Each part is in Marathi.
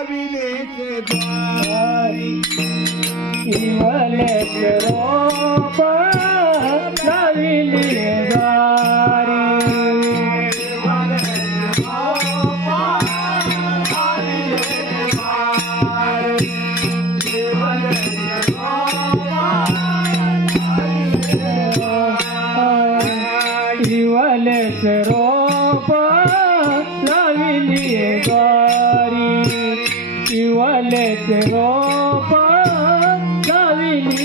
लाविलेचे द्वारी इवलेचे रोप લે તેરો ગાવી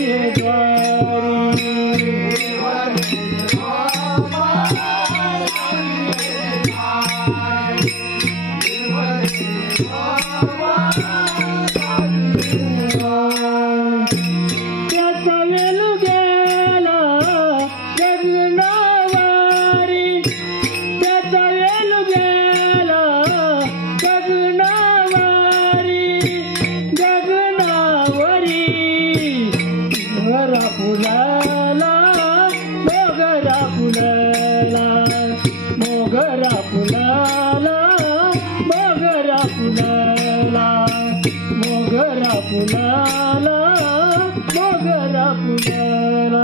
फुलाला मोगरा फुलाला मोगरा फुलाला मोगरा फुलाला मोगरा फुलाला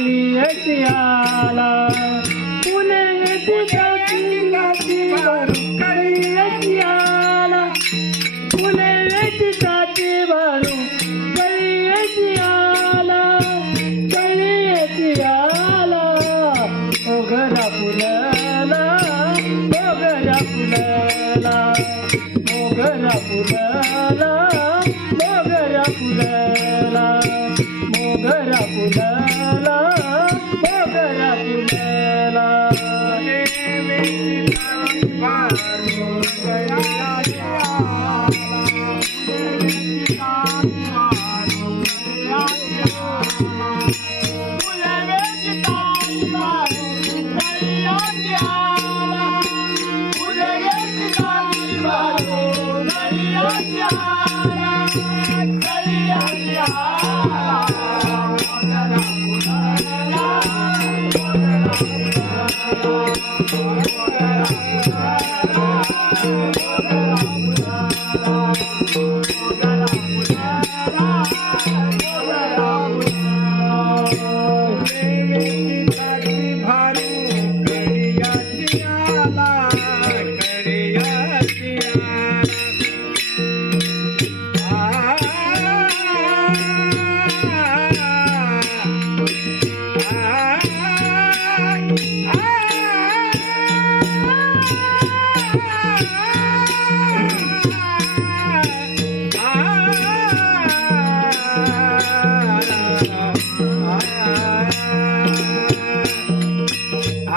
कळी आला फुले आला पुणे येती कळी आला कळी आला मोगरा फुलाला मोगरा फुलाला मोगरा फुलाला मोगरा फुलाला मोगरा फुलाला Thank you. la.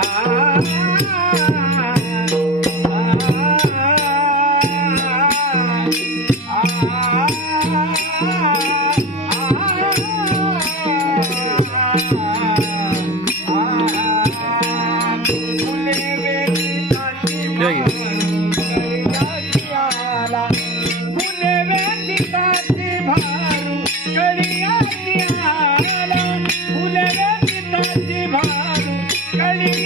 मोगरा Yeah.